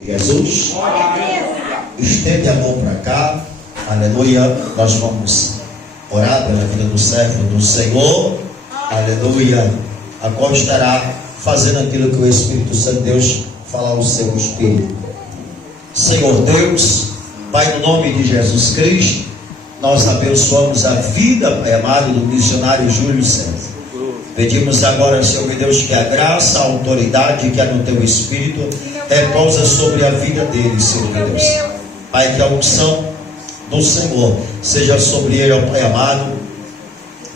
Jesus, estende a mão para cá, aleluia. Nós vamos orar pela vida do servo do Senhor, aleluia, a qual estará fazendo aquilo que o Espírito Santo de Deus fala ao seu Espírito. Senhor Deus, Pai, no nome de Jesus Cristo, nós abençoamos a vida, Pai amado, do missionário Júlio César. Pedimos agora, Senhor Deus, que a graça, a autoridade que há no Teu Espírito repousa sobre a vida dele, Senhor Deus. Pai, que a unção do Senhor seja sobre ele, ó Pai amado.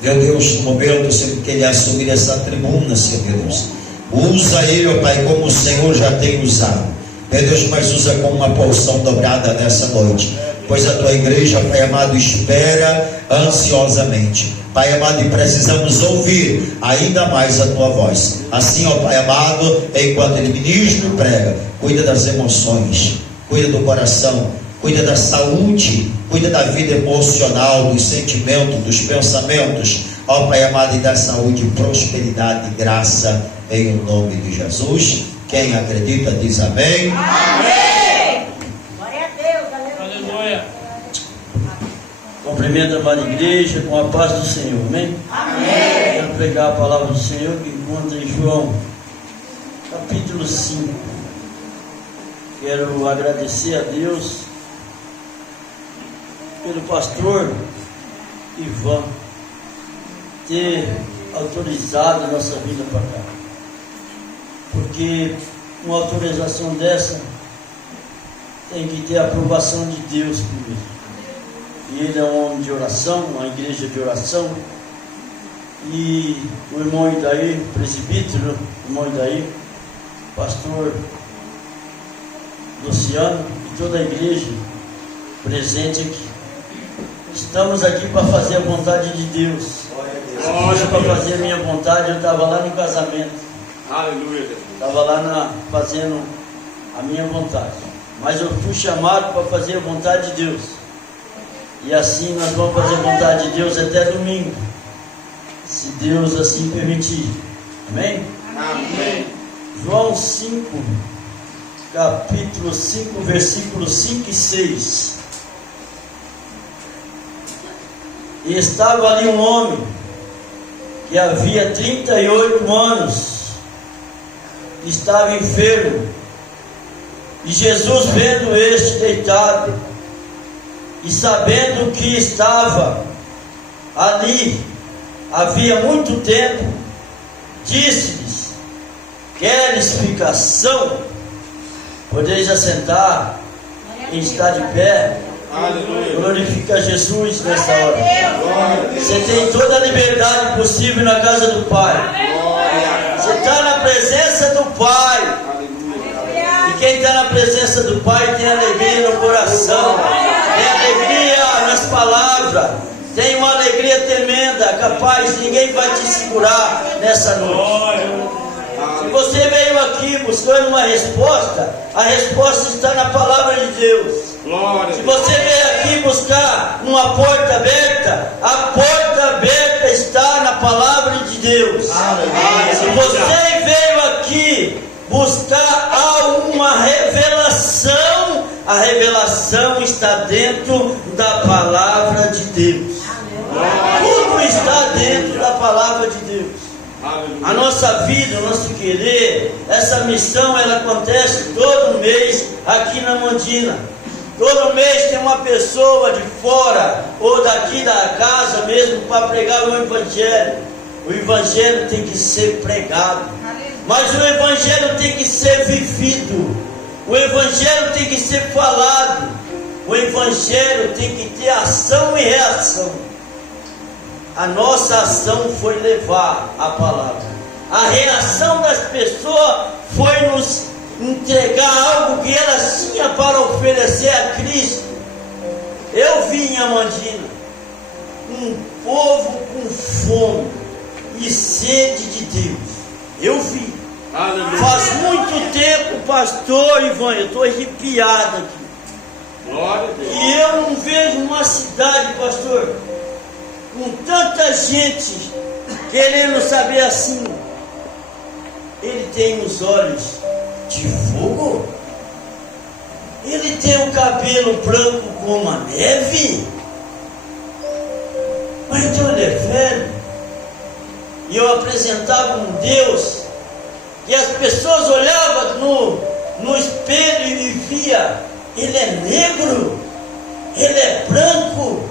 Meu Deus, no momento, Senhor, que ele assumir essa tribuna, Senhor Deus, usa ele, ó Pai, como o Senhor já tem usado. Meu Deus, mas usa com uma porção dobrada nessa noite, pois a Tua igreja, Pai amado, espera ansiosamente. Pai amado, e precisamos ouvir ainda mais a Tua voz. Assim, ó Pai amado, enquanto Ele ministra e prega, cuida das emoções, cuida do coração, cuida da saúde, cuida da vida emocional, dos sentimentos, dos pensamentos, ó Pai amado, e da saúde, prosperidade e graça, em o nome de Jesus. Quem acredita diz amém. Amém. Glória a Deus, aleluia. Cumprimento a amada igreja com a paz do Senhor, amém? Amém. Quero pregar a palavra do Senhor que encontra em João, capítulo 5. Quero agradecer a Deus pelo pastor Ivan ter autorizado a nossa vida para cá. Porque uma autorização dessa tem que ter a aprovação de Deus primeiro. E ele é um homem de oração, uma igreja de oração. E o irmão Idaí, presbítero, o irmão Idaí, pastor Luciano e toda a igreja presente aqui. Estamos aqui para fazer a vontade de Deus. Se fosse para fazer a minha vontade, eu estava lá no casamento. Aleluia. Estava lá fazendo a minha vontade. Mas eu fui chamado para fazer a vontade de Deus. E assim nós vamos fazer a vontade de Deus até domingo, se Deus assim permitir. Amém? Amém. João 5, capítulo 5, versículos 5 e 6. E estava ali um homem que havia 38 anos, estava enfermo. E Jesus, vendo este deitado, e sabendo que estava ali havia muito tempo, disse-lhes: queres ficação? Podeis assentar e estar de pé. Aleluia. Glorifica Jesus nessa hora. Você tem toda a liberdade possível na casa do Pai. Você está na presença do Pai. E quem está na presença do Pai tem alegria no coração, tem alegria nas palavras, tem uma alegria tremenda, capaz, ninguém vai te segurar nessa noite. Se você veio aqui buscando uma resposta, a resposta está na palavra de Deus. Se você veio aqui buscar uma porta aberta, a porta aberta está na palavra de Deus. Se você veio aqui buscar alguma revelação, a revelação está dentro da palavra de Deus. Tudo está dentro da palavra de Deus. A nossa vida, o nosso querer, essa missão, ela acontece todo mês aqui na Mandina. Todo mês tem uma pessoa de fora ou daqui da casa mesmo para pregar o Evangelho. O Evangelho tem que ser pregado, mas o Evangelho tem que ser vivido. O Evangelho tem que ser falado. O Evangelho tem que ter ação e reação. A nossa ação foi levar a palavra. A reação das pessoas foi nos entregar algo que elas tinham para oferecer a Cristo. Eu vi em Amandina um povo com fome e sede de Deus. Eu vi. Aleluia. Faz muito tempo, pastor Ivan, eu estou arrepiado aqui. Glória a Deus. E eu não vejo uma cidade, pastor, com tanta gente querendo saber assim. Ele tem os olhos de fogo? Ele tem o cabelo branco como a neve. Mas então ele é velho. E eu apresentava um Deus que as pessoas olhavam no espelho e via: ele é negro, ele é branco,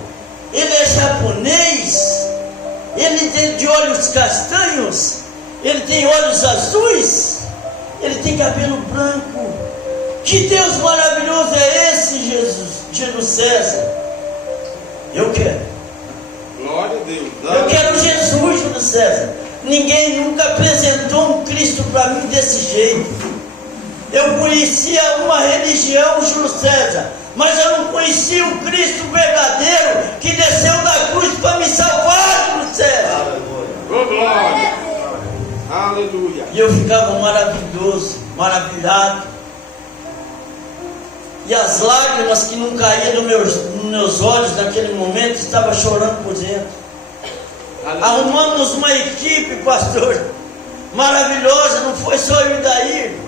ele é japonês, ele tem de olhos castanhos, ele tem olhos azuis, ele tem cabelo branco. Que Deus maravilhoso é esse, Jesus César? Eu quero. Glória a Deus. Eu quero Jesus, Júlio César. Ninguém nunca apresentou um Cristo para mim desse jeito. Eu conhecia uma religião, Júlio César, mas eu não conhecia o Cristo verdadeiro que desceu da cruz para me salvar, Júlio César. Oh, glória. Aleluia. E eu ficava maravilhado. E as lágrimas que não caíam nos meus olhos naquele momento, estava chorando por dentro. Aleluia. Arrumamos uma equipe, pastor, maravilhosa, não foi só eu e Daí.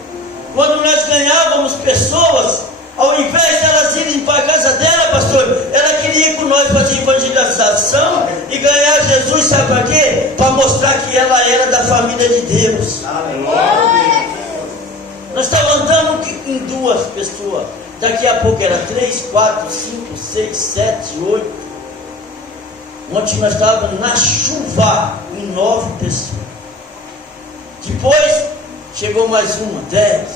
Quando nós ganhávamos pessoas, ao invés de elas irem para a casa dela, pastor, ela queria ir com nós fazer evangelização e ganhar Jesus, sabe para quê? Para mostrar que ela era da família de Deus. Aleluia. Nós estávamos andando em 2 pessoas. Daqui a pouco era 3, 4, 5, 6, 7, 8. Ontem nós estávamos na chuva em 9 pessoas. Depois chegou mais uma, 10.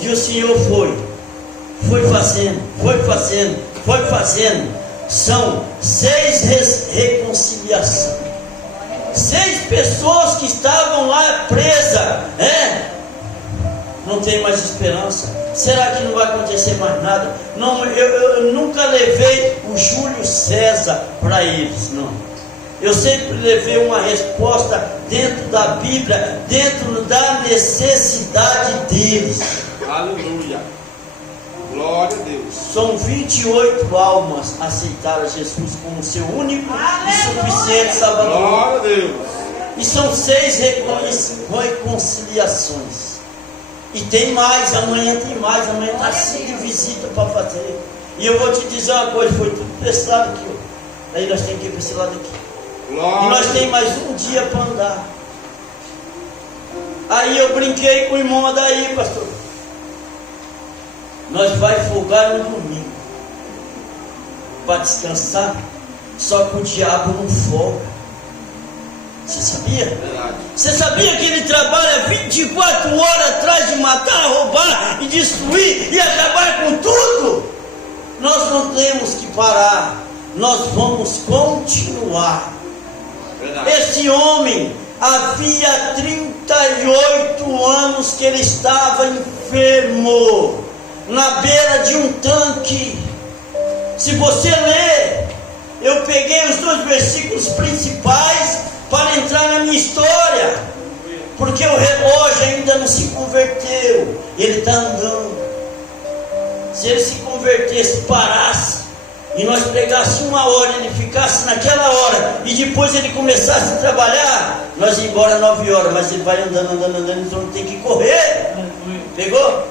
E o Senhor foi fazendo. São 6 reconciliações. 6 pessoas que estavam lá presas, não tem mais esperança. Será que não vai acontecer mais nada? Não, eu nunca levei o Júlio César para eles, não. Eu sempre levei uma resposta dentro da Bíblia, dentro da necessidade deles. Aleluia. Glória a Deus. São 28 almas aceitaram Jesus como seu único e suficiente Salvador. Glória a Deus. E são 6 reconciliações. E tem mais, amanhã está assim de visita para fazer. E eu vou te dizer uma coisa, foi tudo para esse lado aqui, ó. Aí nós temos que ir para esse lado aqui. Glória. E nós temos mais um dia para andar. Aí eu brinquei com o irmão Adair, pastor. Nós vai folgar no domingo para descansar, só que o diabo não folga. Você sabia? Verdade. Você sabia que ele trabalha 24 horas atrás de matar, roubar e destruir e acabar com tudo? Nós não temos que parar, nós vamos continuar. Verdade. Esse homem, havia 38 anos que ele estava enfermo, na beira de um tanque. Se você ler, eu peguei os 2 versículos principais para entrar na minha história, porque o relógio ainda não se converteu, ele está andando. Se ele se convertesse, parasse, e nós pregássemos 1 hora, ele ficasse naquela hora, e depois ele começasse a trabalhar, nós íamos embora 9 horas, mas ele vai andando, então tem que correr. Pegou?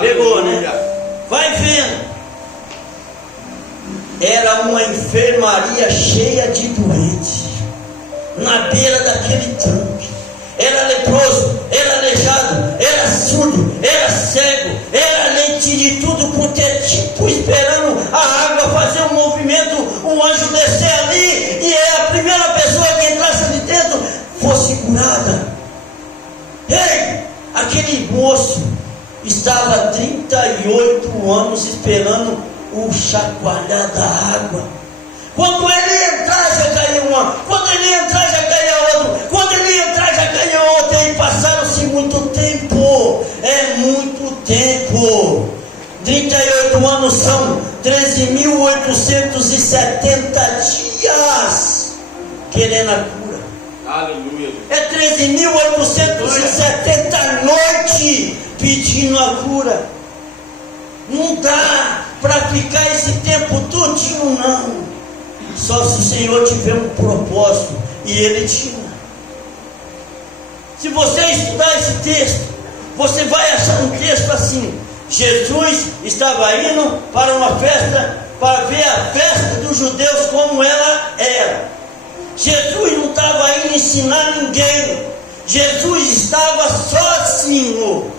Pegou, né? Vai vendo. Era uma enfermaria cheia de doentes, na beira daquele tanque. Era leproso, era aleijado, era surdo, era cego, era lente de tudo quanto é tipo, esperando a água fazer um movimento, um anjo descer ali, e a primeira pessoa que entrasse ali dentro fosse curada. Ei, aquele moço estava 38 anos esperando o chacoalhar da água. Quando ele entrar, já caía uma. Quando ele entrar, já caía outro. Quando ele entrar, já caía outro. E passaram-se muito tempo. É muito tempo. 38 anos são 13.870 dias querendo a cura. Aleluia. É 13.870 noites pedindo a cura. Não dá para ficar esse tempo todinho, não. Só se o Senhor tiver um propósito, e Ele tinha. Se você estudar esse texto, você vai achar um texto assim: Jesus estava indo para uma festa, para ver a festa dos judeus como ela era. Jesus não estava indo ensinar ninguém. Jesus estava sozinho.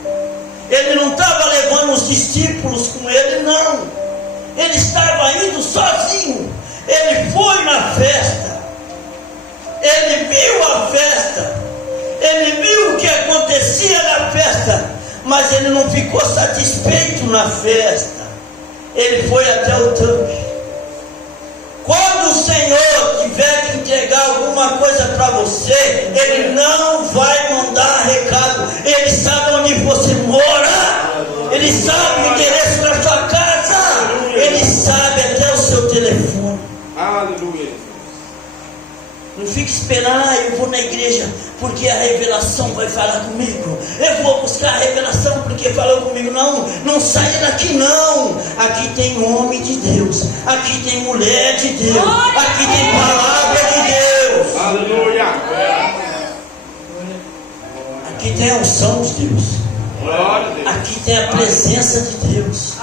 Ele não estava levando os discípulos com ele, não. Ele estava indo sozinho. Ele foi na festa. Ele viu a festa. Ele viu o que acontecia na festa. Mas ele não ficou satisfeito na festa. Ele foi até o tanque. Quando o Senhor tiver que entregar alguma coisa para você, Ele não vai mandar recado. Ele sabe onde você mora. Ele sabe o endereço da sua casa. Ele sabe até o seu telefone. Aleluia. Não fique esperando, eu vou na igreja porque a revelação vai falar comigo. Eu vou buscar a revelação porque falou comigo. Não, não saia daqui não. Aqui tem homem de Deus. Aqui tem mulher de Deus. Aqui tem palavra de Deus. Aleluia. Aqui tem a unção de Deus. Glória a Deus. Aqui tem a presença de Deus.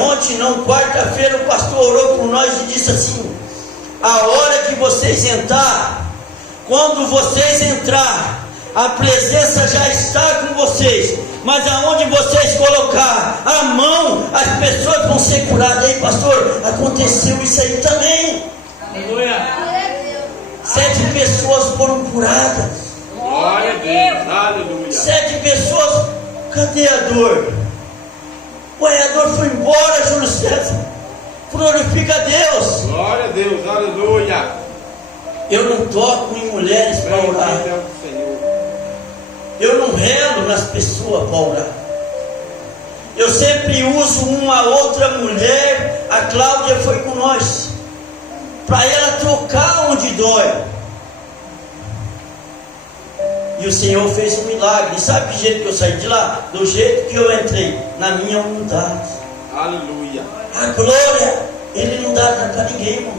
Ontem não, quarta-feira, o pastor orou por nós e disse assim: a hora que vocês entrar, quando vocês entrar, a presença já está com vocês, mas aonde vocês colocar a mão, as pessoas vão ser curadas. Aí, pastor, aconteceu isso aí também. Aleluia. 7 pessoas foram curadas. Glória a Deus. Aleluia. 7 pessoas. Cadê a dor? Ué, a dor foi embora, Júlio César. Glorifica a Deus. Glória a Deus. Aleluia. Eu não toco em mulheres para orar. Bendito é o Senhor. Eu não relo nas pessoas para orar. Eu sempre uso uma outra mulher. A Cláudia foi com nós, para ela trocar onde dói. E o Senhor fez um milagre. E sabe que jeito que eu saí de lá? Do jeito que eu entrei, na minha humildade. Aleluia. A glória, Ele não dá para ninguém, irmão.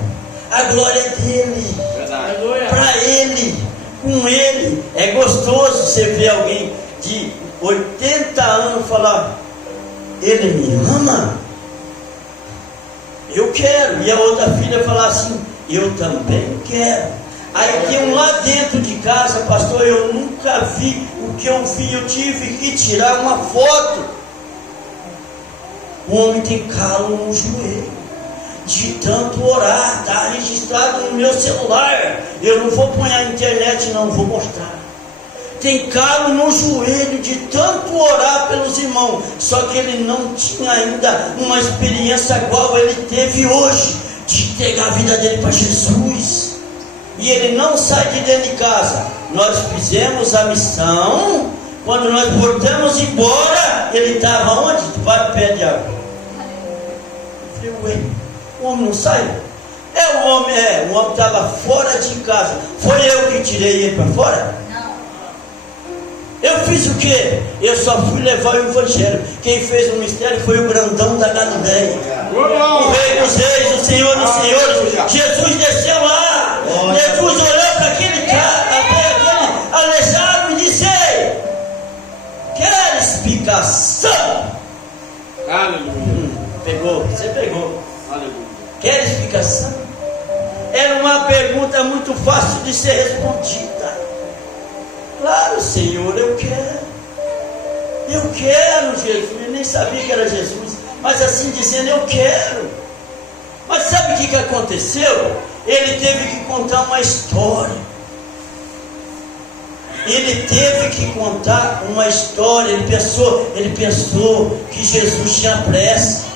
A glória é dele. Verdade. Para Ele, com Ele. É gostoso você ver alguém de 80 anos falar: Ele me ama. Eu quero. E a outra filha falar assim: eu também quero. Aí tem um lá dentro de casa: pastor, eu nunca vi o que eu vi. Eu tive que tirar uma foto. O homem tem calo no joelho de tanto orar. Está registrado no meu celular. Eu não vou pôr na internet, não, vou mostrar. Tem calo no joelho de tanto orar pelos irmãos. Só que ele não tinha ainda uma experiência igual ele teve hoje, de entregar a vida dele para Jesus. E ele não sai de dentro de casa. Nós fizemos a missão. Quando nós voltamos embora, ele estava onde? Tu vai pro pé de água. Eu falei: ué, o homem não sai? O homem estava fora de casa. Foi eu que tirei ele para fora? Não. Eu fiz o quê? Eu só fui levar o evangelho. Quem fez o mistério foi o grandão da Galileia, o Rei dos Reis, o Senhor dos Senhores. Jesus desceu lá. Jesus olhou para aquele cara, aquele aleijado, e disse: ei, quer explicação? Aleluia. Pegou, você pegou. Aleluia. Quer explicação? Era uma pergunta muito fácil de ser respondida. Claro, Senhor, eu quero. Eu quero Jesus. Eu nem sabia que era Jesus, mas assim dizendo, eu quero. Mas sabe o que aconteceu? Ele teve que contar uma história. Ele teve que contar uma história. Ele pensou que Jesus tinha pressa.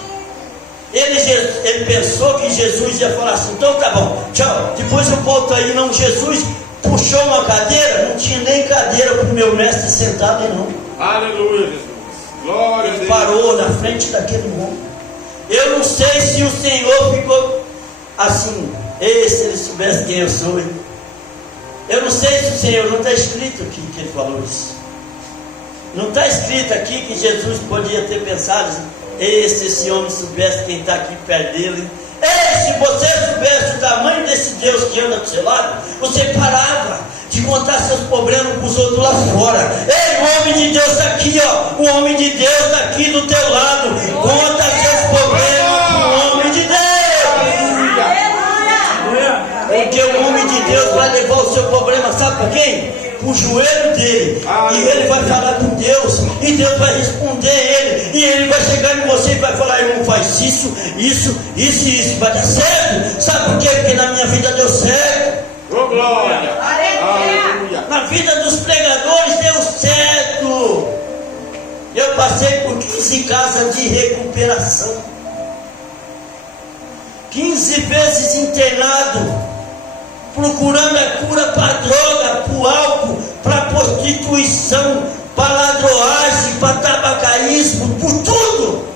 Ele pensou que Jesus ia falar assim: então tá bom, tchau, depois eu volto aí. Não, Jesus puxou uma cadeira, não tinha nem cadeira para o meu mestre sentado aí não. Aleluia, Jesus. Glória a Deus. Parou na frente daquele homem. Eu não sei se o Senhor ficou assim: se ele soubesse quem eu sou. Eu não sei se o Senhor, não está escrito aqui que ele falou isso. Não está escrito aqui que Jesus podia ter pensado assim: se esse homem soubesse quem está aqui perto dele. Se você soubesse o tamanho desse Deus que anda do seu lado, você parava de contar seus problemas para os outros lá fora. O homem de Deus está aqui, ó. O homem de Deus está aqui do teu para quem? Para o joelho dele. E ele vai falar com Deus. E Deus vai responder ele. E ele vai chegar em você e vai falar: irmão, faz isso, isso, isso e isso. Vai dar certo. Sabe por quê? Porque na minha vida deu certo. Oh, glória. Aleluia. Na vida dos pregadores deu certo. Eu passei por 15 casas de recuperação, 15 vezes internado, procurando a cura para droga, para o álcool, para prostituição, para ladroagem, para tabacaísmo, por tudo.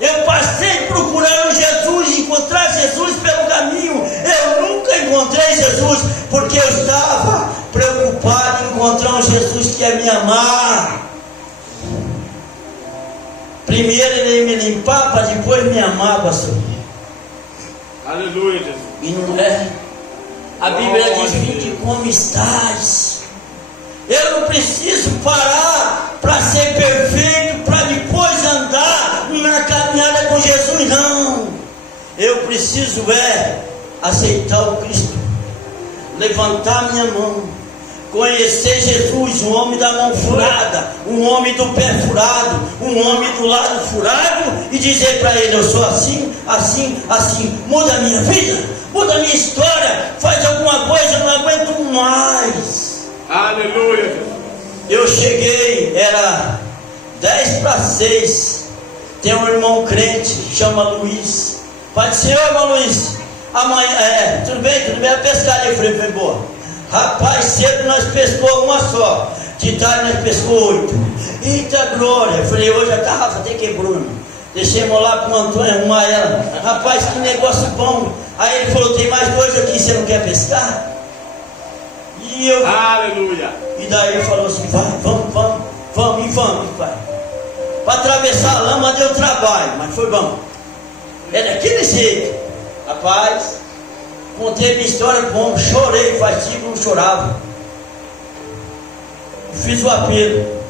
Eu passei procurando Jesus, encontrar Jesus pelo caminho. Eu nunca encontrei Jesus, porque eu estava preocupado em encontrar um Jesus que ia me amar. Primeiro ele ia me limpar, para depois me amar, pastor. Aleluia, Jesus. E não é. A Bíblia diz: vinde como estás. Eu não preciso parar para ser perfeito, para depois andar na caminhada com Jesus, não. Eu preciso aceitar o Cristo, levantar minha mão, conhecer Jesus, o homem da mão furada, o homem do pé furado, o homem do lado furado, e dizer para ele: eu sou assim, assim, assim. Muda a minha vida, muda a minha história, faz alguma coisa, eu não aguento mais. Aleluia, Jesus. Eu cheguei, era 5:50. Tem um irmão crente, chama Luiz. Pai do Senhor, irmão Luiz. Amanhã, tudo bem, a pescaria. Eu falei: foi boa. Rapaz, cedo nós pescou uma só. De tarde nós pescou 8. Eita glória. Eu falei: hoje a garrafa até quebrou, irmão. Deixemos lá para o Antônio arrumar ela. Rapaz, que negócio bom. Aí ele falou: tem mais 2 aqui, você não quer pescar? E eu... Aleluia. E daí ele falou assim: vai, vamos, pai. Para atravessar a lama deu trabalho, mas foi bom. É daquele jeito. Rapaz, contei minha história bom, chorei, faz tempo não chorava. Fiz o apelo.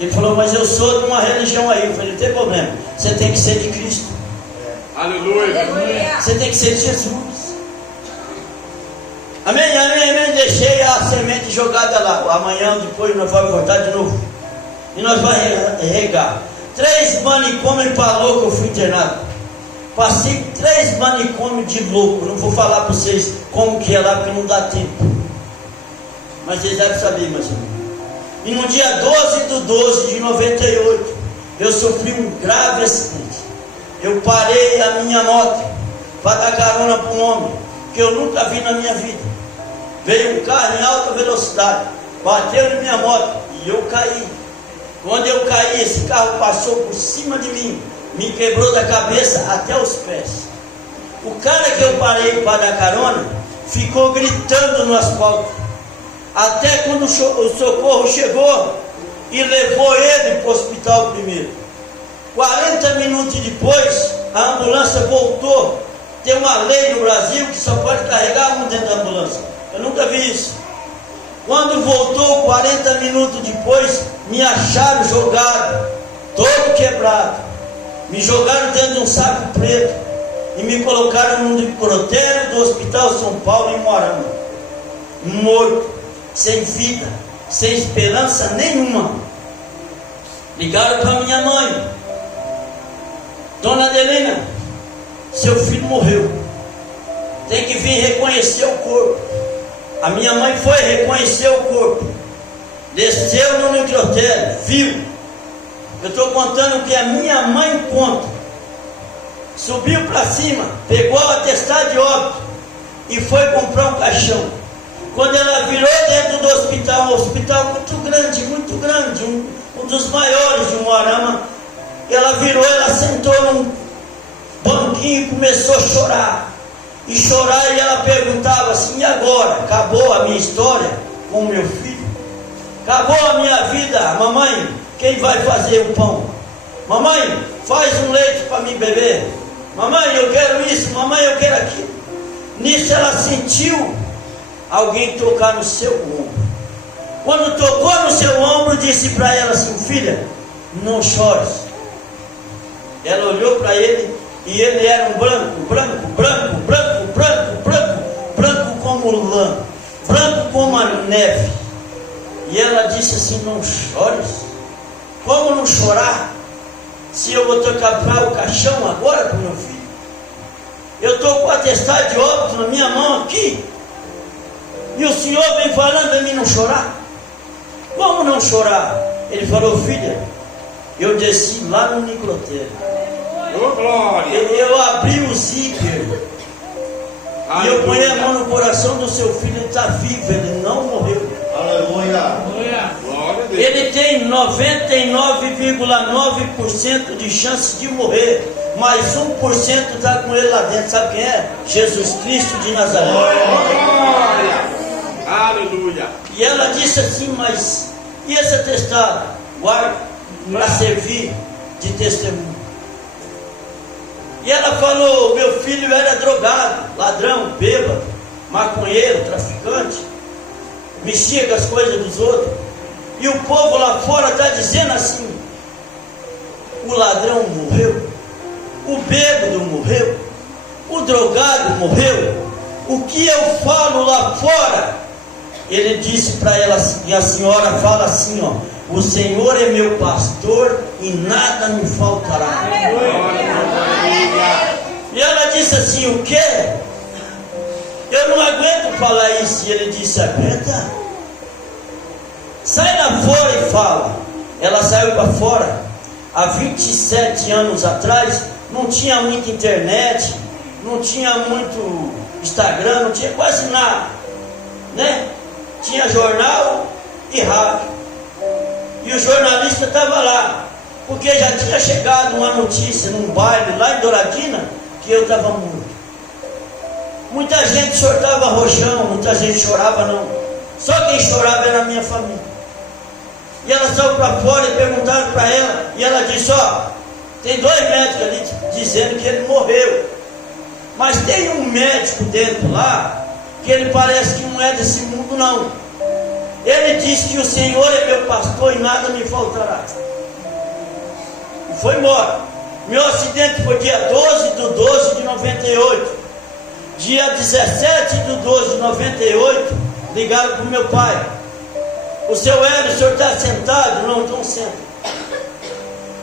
Ele falou: mas eu sou de uma religião aí. Eu falei: não tem problema, você tem que ser de Cristo. Aleluia. Você tem que ser de Jesus. Amém. Deixei a semente jogada lá. Amanhã, depois, nós vamos voltar de novo. E nós vamos regar. 3 manicômios para louco eu fui internado. Passei 3 manicômios de louco. Não vou falar para vocês como que é lá, porque não dá tempo. Mas vocês devem saber, mais ou menos. E no dia 12/12 de 98, eu sofri um grave acidente. Eu parei a minha moto para dar carona para um homem que eu nunca vi na minha vida. Veio um carro em alta velocidade, bateu na minha moto e eu caí. Quando eu caí, esse carro passou por cima de mim, me quebrou da cabeça até os pés. O cara que eu parei para dar carona ficou gritando no asfalto, até quando o socorro chegou e levou ele para o hospital primeiro. 40 minutos depois, a ambulância voltou. Tem uma lei no Brasil que só pode carregar um dentro da ambulância. Eu nunca vi isso. Quando voltou 40 minutos depois, me acharam jogado, todo quebrado. Me jogaram dentro de um saco preto e me colocaram no necrotério do Hospital São Paulo, em Moarama. Morto, sem vida, sem esperança nenhuma. Ligaram para minha mãe: Dona Adelina, seu filho morreu, tem que vir reconhecer o corpo. A minha mãe foi reconhecer o corpo, desceu no necrotério, viu. Eu estou contando o que a minha mãe conta. Subiu para cima, pegou o atestado de óbito e foi comprar um caixão. Quando ela virou dentro do hospital, um hospital muito grande, um dos maiores de Moarama, ela virou, ela sentou num banquinho e começou a chorar. E ela perguntava assim: e agora? Acabou a minha história com o meu filho? Acabou a minha vida? Mamãe, quem vai fazer o pão? Mamãe, faz um leite para mim beber. Mamãe, eu quero isso. Mamãe, eu quero aquilo. Nisso ela sentiu alguém tocar no seu ombro. Quando tocou no seu ombro, disse para ela assim: filha, não chores. Ela olhou para ele e ele era um branco como lã, branco branco como a neve. E ela disse assim: não chores. Como não chorar? Se eu vou ter que comprar o caixão agora para o meu filho? Eu estou com o atestado de óbito na minha mão aqui. E o Senhor vem falando a mim não chorar? Como não chorar? Ele falou: filha, eu desci lá no necrotério. Oh, glória. Eu abri o zíper. E eu ponho a mão no coração do seu filho. Ele está vivo, ele não morreu. Aleluia. Glória a Deus. Ele tem 99,9% de chance de morrer. Mas 1% está com ele lá dentro. Sabe quem é? Jesus Cristo de Nazaré. Glória. Aleluia. E ela disse assim: mas e esse atestado? Guarda para servir de testemunho. E ela falou: meu filho era drogado, ladrão, bêbado, maconheiro, traficante, mexia com as coisas dos outros. E o povo lá fora está dizendo assim: o ladrão morreu, o bêbado morreu, o drogado morreu. O que eu falo lá fora? Ele disse para ela assim, e a senhora fala assim, ó: o Senhor é meu pastor e nada me faltará. E ela disse assim: o quê? Eu não aguento falar isso. E ele disse: aguenta. Sai lá fora e fala. Ela saiu para fora. Há 27 anos atrás não tinha muita internet, não tinha muito Instagram, não tinha quase nada, né? Tinha jornal e rádio. E o jornalista estava lá, porque já tinha chegado uma notícia num baile lá em Douradina que eu estava morto. Muita gente soltava roxão, muita gente chorava não. Só quem chorava era a minha família. E ela saiu para fora e perguntaram para ela, e ela disse: ó, tem 2 médicos ali dizendo que ele morreu, mas tem um médico dentro lá que ele parece que não é desse mundo não. Ele disse que o Senhor é meu pastor e nada me faltará. E foi embora. Meu acidente foi dia 12 de 12 de 98. Dia 17 de 12 de 98, ligaram para o meu pai: o seu Hélio, o senhor está sentado? Não, estou sentado.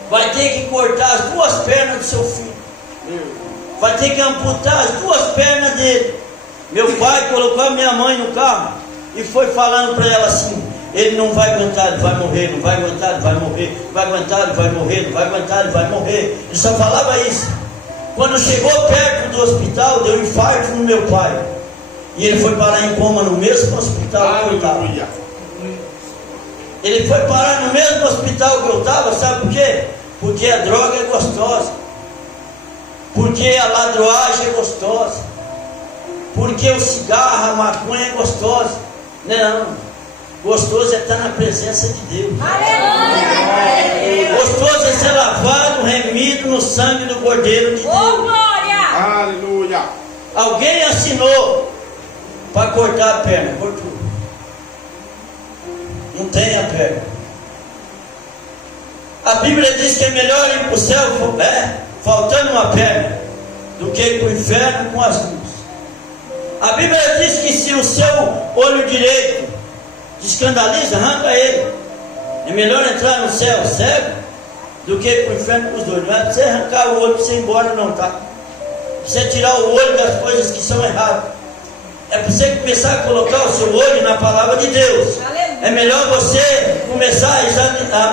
Vai ter que cortar as 2 pernas do seu filho. Vai ter que amputar as 2 pernas dele. Meu pai colocou a minha mãe no carro e foi falando para ela assim: ele não vai aguentar, ele vai morrer, não vai aguentar, ele vai morrer, vai aguentar, ele vai morrer, não vai aguentar, ele vai morrer. Ele só falava isso. Quando chegou perto do hospital, deu infarto no meu pai. E ele foi parar em coma no mesmo hospital que eu estava. Ele foi parar no mesmo hospital que eu estava, sabe por quê? Porque a droga é gostosa. Porque a ladroagem é gostosa. Porque o cigarro, a maconha é gostosa. Não, gostoso é estar na presença de Deus. Aleluia! Gostoso é ser lavado, remido no sangue do Cordeiro de Deus. Oh, glória! Aleluia. Alguém assinou para cortar a perna, cortou. Não tem a perna. A Bíblia diz que é melhor ir para o céu faltando uma perna do que ir para o inferno com as 2. A Bíblia diz que se o seu olho direito te escandaliza, arranca ele. É melhor entrar no céu cego do que ir para o inferno com os 2. Não é para você arrancar o olho para você ir embora não, tá? Para você tirar o olho das coisas que são erradas. É para você começar a colocar o seu olho na palavra de Deus. É melhor você começar a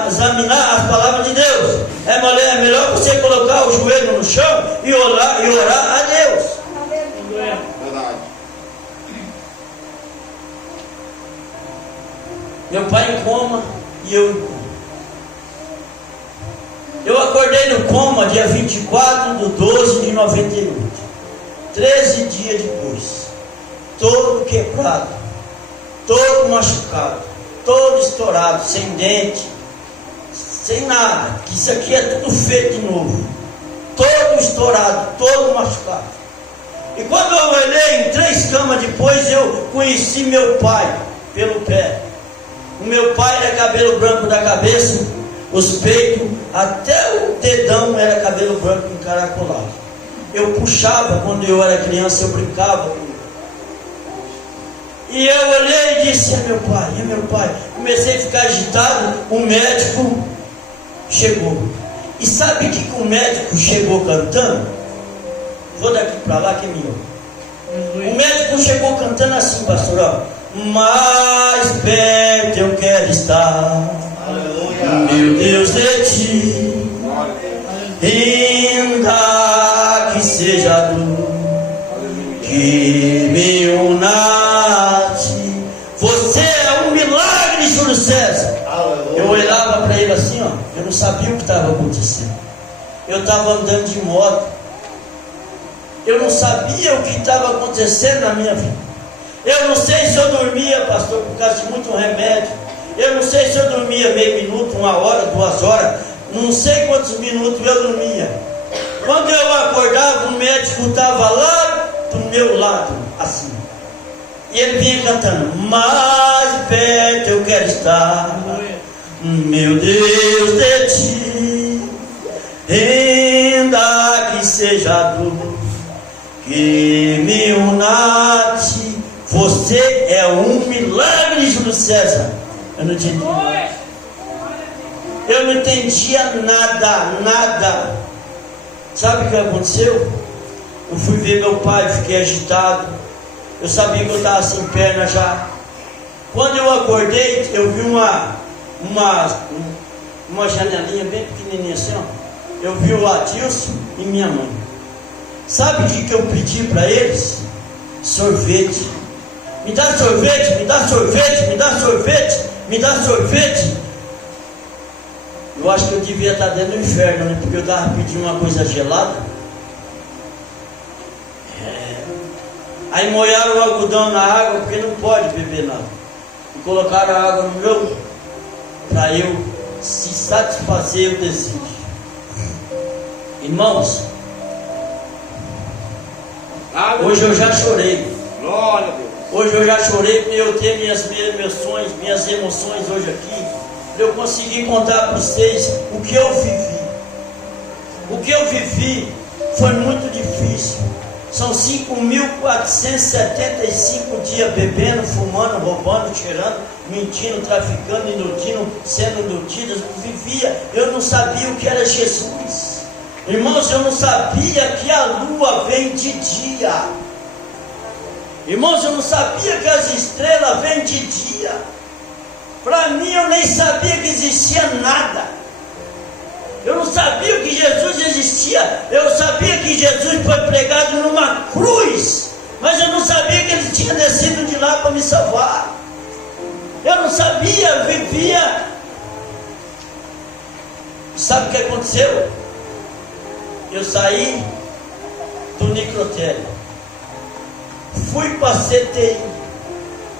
examinar as palavras de Deus. É melhor você colocar o joelho no chão e orar a Deus. Verdade. Meu pai em coma e eu em coma. Eu acordei no coma dia 24 de 12 de 98. 13 dias depois. Todo quebrado, todo machucado, todo estourado, sem dente, sem nada. Isso aqui é tudo feito de novo. Todo estourado, todo machucado. E quando eu olhei em 3 camas depois, eu conheci meu pai pelo pé. O meu pai era cabelo branco da cabeça, os peitos, até o dedão era cabelo branco encaracolado. Eu puxava quando eu era criança, eu brincava com ele. E eu olhei e disse: é meu pai, é meu pai. Comecei a ficar agitado, o médico chegou. E sabe o que o médico chegou cantando? Vou daqui para lá que me ouve. O médico chegou cantando assim, pastor, ó. Mais perto eu quero estar, meu Deus, de ti, ainda que seja dor, que me una a ti. Você é um milagre, Júlio César. Eu olhava para ele assim, ó. Eu não sabia o que estava acontecendo. Eu estava andando de moto. Eu não sabia o que estava acontecendo na minha vida. Eu não sei se eu dormia, pastor, por causa de muito remédio. Eu não sei se eu dormia meio minuto, 1 hora, 2 horas. Não sei quantos minutos eu dormia. Quando eu acordava, o médico estava lá do meu lado, assim. E ele vinha cantando: mais perto eu quero estar, meu Deus, de ti, ainda que seja dor, que me una a ti. Você é um milagre, Júlio César. Eu não entendi nada. Eu não entendia nada. Sabe o que aconteceu? Eu fui ver meu pai, fiquei agitado. Eu sabia que eu estava sem perna já. Quando eu acordei, eu vi uma janelinha bem pequenininha assim, ó. Eu vi o Adilson e minha mãe. Sabe o que eu pedi para eles? Sorvete. Me dá sorvete, me dá sorvete, me dá sorvete, me dá sorvete. Eu acho que eu devia estar dentro do inferno, né? Porque eu estava pedindo uma coisa gelada. Aí molharam o algodão na água, porque não pode beber nada. E colocaram a água no meu, para eu se satisfazer o desejo. Irmãos, hoje eu já chorei. Glória a Deus. Hoje eu já chorei porque eu tenho meus sonhos, minhas emoções hoje aqui. Eu consegui contar para vocês o que eu vivi. O que eu vivi foi muito difícil. São 5.475 dias bebendo, fumando, roubando, tirando, mentindo, traficando, iludindo, sendo iludidos. Eu não sabia o que era Jesus. Irmãos, eu não sabia que a lua vem de dia. Irmãos, eu não sabia que as estrelas vêm de dia. Para mim, eu nem sabia que existia nada. Eu não sabia que Jesus existia. Eu sabia que Jesus foi pregado numa cruz, mas eu não sabia que ele tinha descido de lá para me salvar. Eu não sabia, eu vivia. Sabe o que aconteceu? Eu saí do necrotério, fui para a CTI.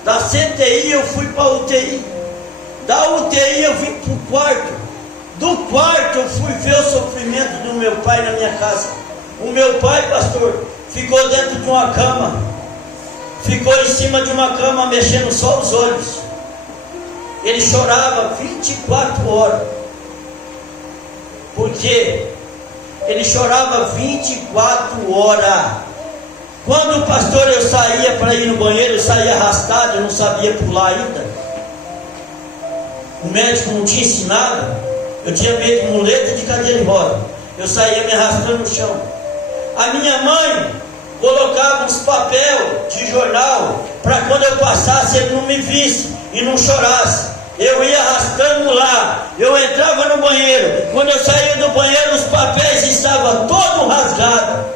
Da CTI eu fui para a UTI. Da UTI eu vim para o quarto. Do quarto eu fui ver o sofrimento do meu pai na minha casa. O meu pai, pastor, ficou dentro de uma cama. Ficou em cima de uma cama mexendo só os olhos. Ele chorava 24 horas. Por quê? Ele chorava 24 horas. Quando o pastor eu saía para ir no banheiro, eu saía arrastado, eu não sabia pular ainda. O médico não tinha ensinado. Eu tinha medo de muleta e de cadeira de roda. Eu saía me arrastando no chão. A minha mãe colocava uns papel de jornal para quando eu passasse ele não me visse e não chorasse. Eu ia arrastando lá. Eu entrava no banheiro. Quando eu saía do banheiro, os papéis estavam todos rasgados.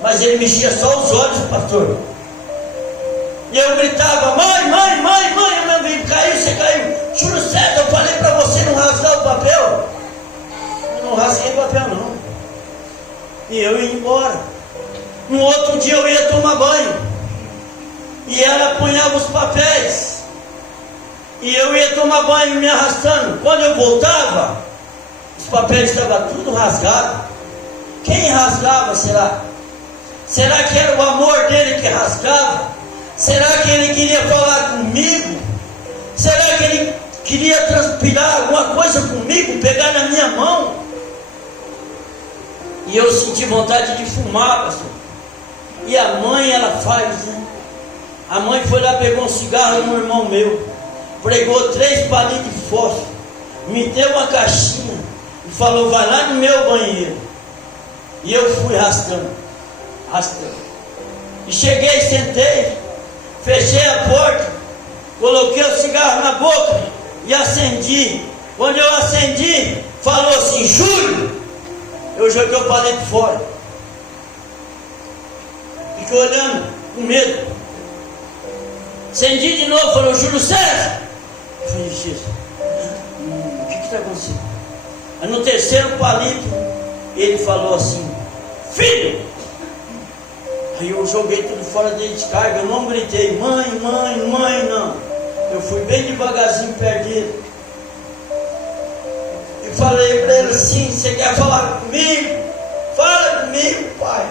Mas ele mexia só os olhos, pastor. E eu gritava: mãe, mãe, mãe, mãe. O meu filho caiu, você caiu. Júlio César, eu falei para você não rasgar o papel. Eu não rasguei o papel, não. E eu ia embora. No outro dia eu ia tomar banho. E ela apunhava os papéis. E eu ia tomar banho me arrastando. Quando eu voltava, os papéis estavam tudo rasgados. Quem rasgava, será? Será que era o amor dele que rasgava? Será que ele queria falar comigo? Será que ele queria transpirar alguma coisa comigo, pegar na minha mão? E eu senti vontade de fumar, pastor. E a mãe, ela faz, né? A mãe foi lá, pegou um cigarro no irmão meu, pregou 3 palitos de fósforo, me deu uma caixinha e falou: vai lá no meu banheiro. E eu fui arrastando. E cheguei, sentei, fechei a porta, coloquei o cigarro na boca e acendi. Quando eu acendi, falou assim: Júlio. Eu joguei o palito fora. Fiquei olhando com medo. Acendi de novo, falou: Júlio César. Eu falei: Jesus, o que está acontecendo? Aí no terceiro palito, ele falou assim: filho. Aí eu joguei tudo fora de descarga. Eu não gritei: mãe, mãe, mãe, não. Eu fui bem devagarzinho perto dele e falei para ele assim: você quer falar comigo? Fala comigo, pai.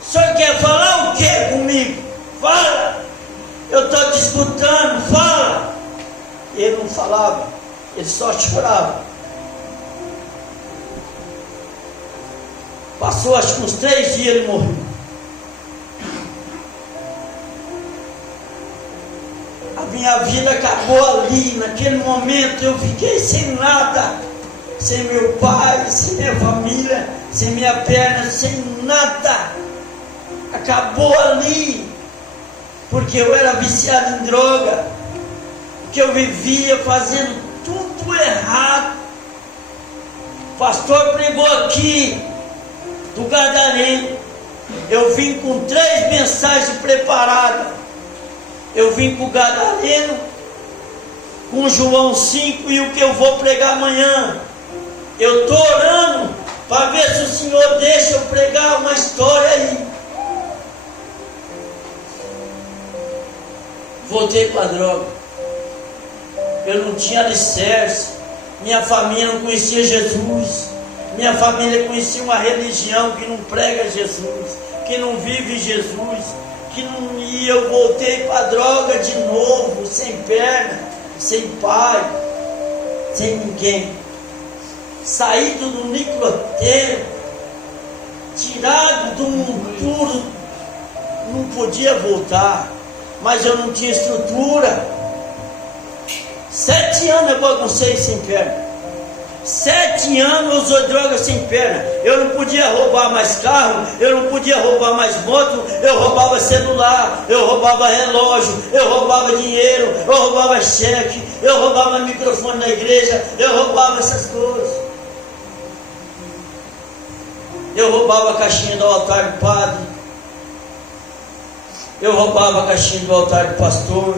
O senhor quer falar o que comigo? Fala. Eu estou te escutando, fala. Ele não falava, ele só chorava. Passou acho que uns 3 dias, ele morreu. A minha vida acabou ali. Naquele momento eu fiquei sem nada. Sem meu pai, sem minha família, sem minha perna, sem nada. Acabou ali. Porque eu era viciado em droga. Porque eu vivia fazendo tudo errado. O pastor pregou aqui do Gadareno. Eu vim com 3 mensagens preparadas. Eu vim com o Gadareno, com João 5 e o que eu vou pregar amanhã. Eu estou orando para ver se o Senhor deixa eu pregar uma história aí. Voltei para a droga. Eu não tinha alicerce. Minha família não conhecia Jesus. Minha família conhecia uma religião que não prega Jesus, que não vive Jesus, que não ia. Eu voltei para a droga de novo, sem perna, sem pai, sem ninguém. Saído do nicroteiro, tirado do mundo puro, não podia voltar, mas eu não tinha estrutura. 7 anos eu baguncei sem perna. 7 anos eu usou droga sem perna. Eu não podia roubar mais carro, eu não podia roubar mais moto. Eu roubava celular, eu roubava relógio, eu roubava dinheiro, eu roubava cheque, eu roubava microfone da igreja, eu roubava essas coisas. Eu roubava a caixinha do altar do padre, eu roubava a caixinha do altar do pastor,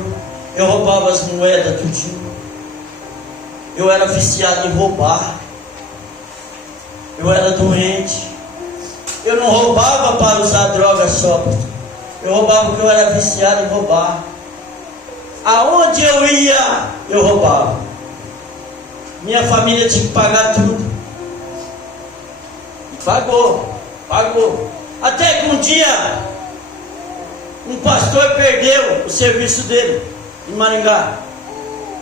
eu roubava as moedas tudinho. Eu era viciado em roubar. Eu era doente. Eu não roubava para usar droga só. Eu roubava porque eu era viciado em roubar. Aonde eu ia, eu roubava. Minha família tinha que pagar tudo. E pagou. Até que um dia, um pastor perdeu o serviço dele em Maringá.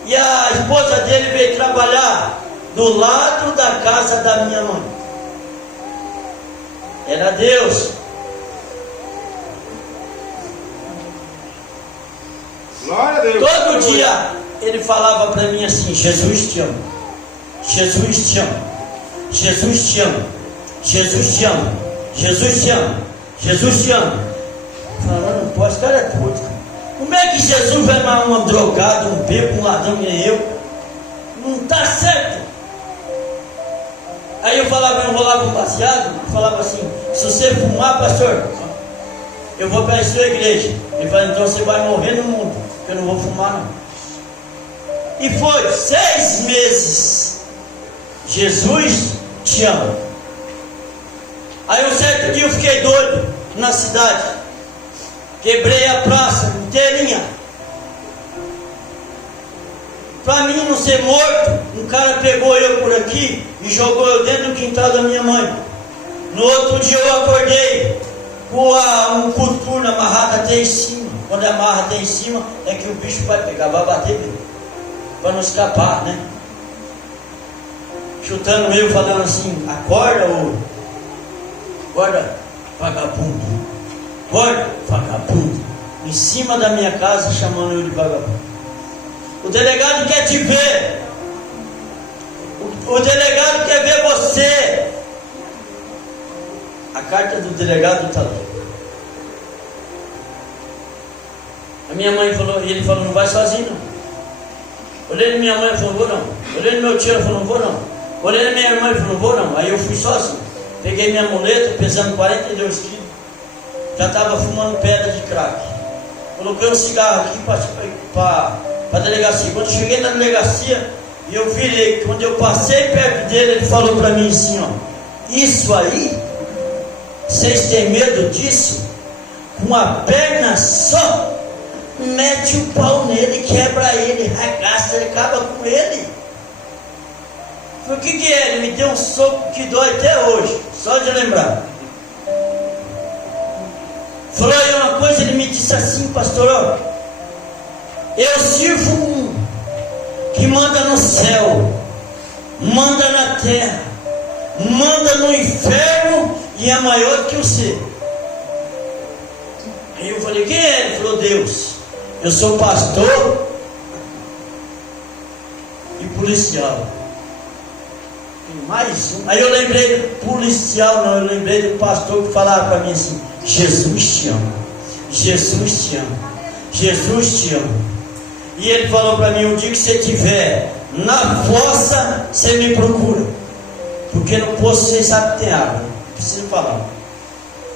E a esposa dele veio trabalhar do lado da casa da minha mãe. Era Deus. Glória a Deus. Todo dia ele falava para mim assim: Jesus te ama, Jesus te ama, Jesus te ama, Jesus te ama, Jesus te ama, Jesus te ama. Falando, não pode, esse cara é doido. Como é que Jesus vai amar um drogado, um bêbado, um ladrão que nem eu? Não está certo. Aí eu falava, eu enrolava um baseado, falava assim: se você fumar, pastor, eu vou para a sua igreja. Ele falou: então você vai morrer no mundo, porque eu não vou fumar não. E foi 6 meses. Jesus te ama. Aí um certo dia eu fiquei doido na cidade. Quebrei a praça inteirinha. Para mim não ser morto, um cara pegou eu por aqui e jogou eu dentro do quintal da minha mãe. No outro dia eu acordei com um coturno amarrado até em cima. Quando amarra até em cima, é que o bicho vai pegar, vai bater mesmo, para não escapar, né? Chutando eu, falando assim: acorda, ô, acorda, vagabundo. Acorda, vagabundo. em cima da minha casa, chamando eu de vagabundo. O delegado quer te ver. O delegado quer ver você. A carta do delegado está lá. A minha mãe falou, e ele falou, não vai sozinho não. Olhei na minha mãe e falou, não vou não. Olhei no meu tio e falou, não vou não. Olhei na minha irmã e falou, não vou não. Aí eu fui sozinho. Peguei minha muleta, pesando 42 quilos. Já estava fumando pedra de crack. Coloquei um cigarro aqui para a delegacia. Quando eu cheguei na delegacia, eu virei. Quando eu passei perto dele, ele falou para mim assim, ó, isso aí, vocês têm medo disso? Com uma perna só, mete o pau nele, quebra ele, arregaça, ele acaba com ele. Falei, o que é? Ele me deu um soco que dói até hoje, só de lembrar. Falou aí uma coisa, ele me disse assim, pastor, ó, eu sirvo um que manda no céu, manda na terra, manda no inferno e é maior que você. Aí eu falei, quem é? Ele falou, Deus. Eu sou pastor e policial. Tem mais um. Aí eu lembrei do policial, não, eu lembrei do pastor que falava para mim assim, Jesus te ama, Jesus te ama, Jesus te ama. E ele falou para mim, um dia que você estiver na fossa, você me procura, porque no poço você sabe que tem água, não preciso falar.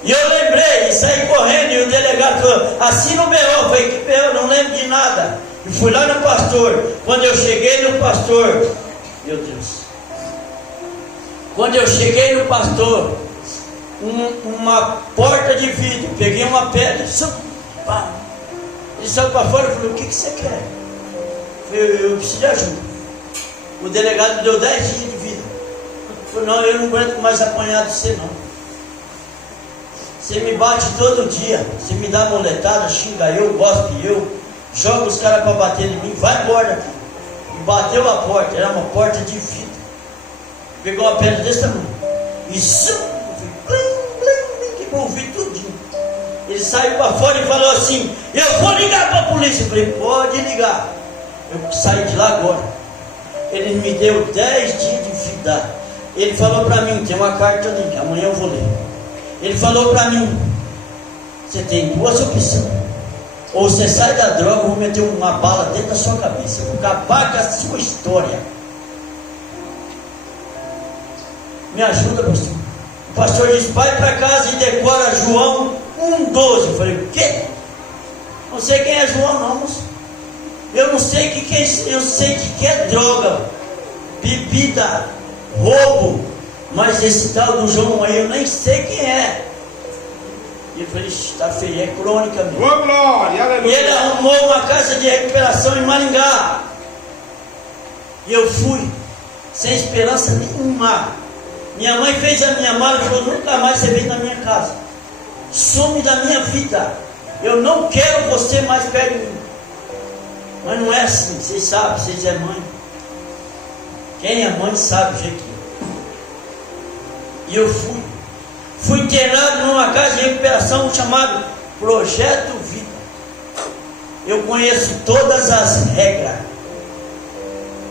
E eu lembrei, e saí correndo, e o delegado falou, assina o B.O. Eu falei, que B.O., não lembro de nada. E fui lá no pastor. Quando eu cheguei no pastor, meu Deus, quando eu cheguei no pastor, uma porta de vidro, peguei uma pedra, ele saiu para fora e falou, o que você quer? Eu preciso de ajuda. O delegado me deu 10 dias de vida. Eu falei, não, eu não aguento mais apanhar de você não. Você me bate todo dia, você me dá moletada, xinga eu, gospe eu, joga os caras para bater em mim, vai embora daqui. E bateu a porta, era uma porta de vidro. Pegou uma pedra desse tamanho. E quebrou o vidro tudinho. Ele saiu para fora e falou assim, eu vou ligar para a polícia. Eu falei, pode ligar. Eu saí de lá agora. Ele me deu 10 dias de vida. Ele falou para mim, tem uma carta ali, amanhã eu vou ler. Ele falou para mim, você tem duas opções, ou você sai da droga, ou vou meter uma bala dentro da sua cabeça, vou acabar com a sua história. Me ajuda, pastor. O pastor disse, vai para casa e decora João 1,12. Eu falei, o quê? Não sei quem é João não, moço. Eu não sei o que é isso. Eu sei que é droga, bebida, roubo. Mas esse tal do João aí, eu nem sei quem é. E eu falei, está feio, é crônica mesmo. Oh, glória, aleluia. E ele arrumou uma casa de recuperação em Maringá. E eu fui, sem esperança nenhuma. Minha mãe fez a minha mala e falou, nunca mais você vem na minha casa. Some da minha vida. Eu não quero você mais perto de mim. Mas não é assim, vocês sabem, vocês é mãe. Quem é mãe sabe o jeito que é. E eu fui internado numa casa de recuperação chamada Projeto Vida. Eu conheço todas as regras.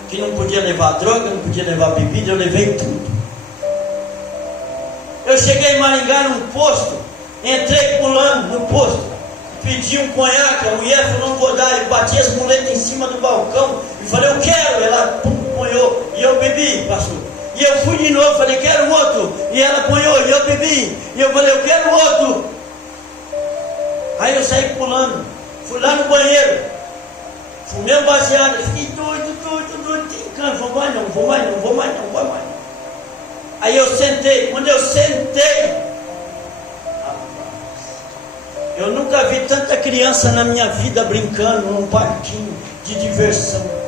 Que não podia levar droga, não podia levar bebida, eu levei tudo. Eu cheguei em Maringá num posto, entrei pulando no posto, pedi um conhaque, a mulher falou, não vou dar, eu bati as muletas em cima do balcão e falei, eu quero, ela ponhou, e eu bebi, pastor. E eu fui de novo, falei, quero outro. E ela apanhou, e eu bebi. E eu falei, eu quero outro. Aí eu saí pulando. Fui lá no banheiro. Fumei um baseado. Fiquei doido, tincando. Vou mais não, vou mais não, vou mais não, vou mais não. Aí eu sentei. Quando eu sentei, eu nunca vi tanta criança na minha vida brincando num parquinho de diversão.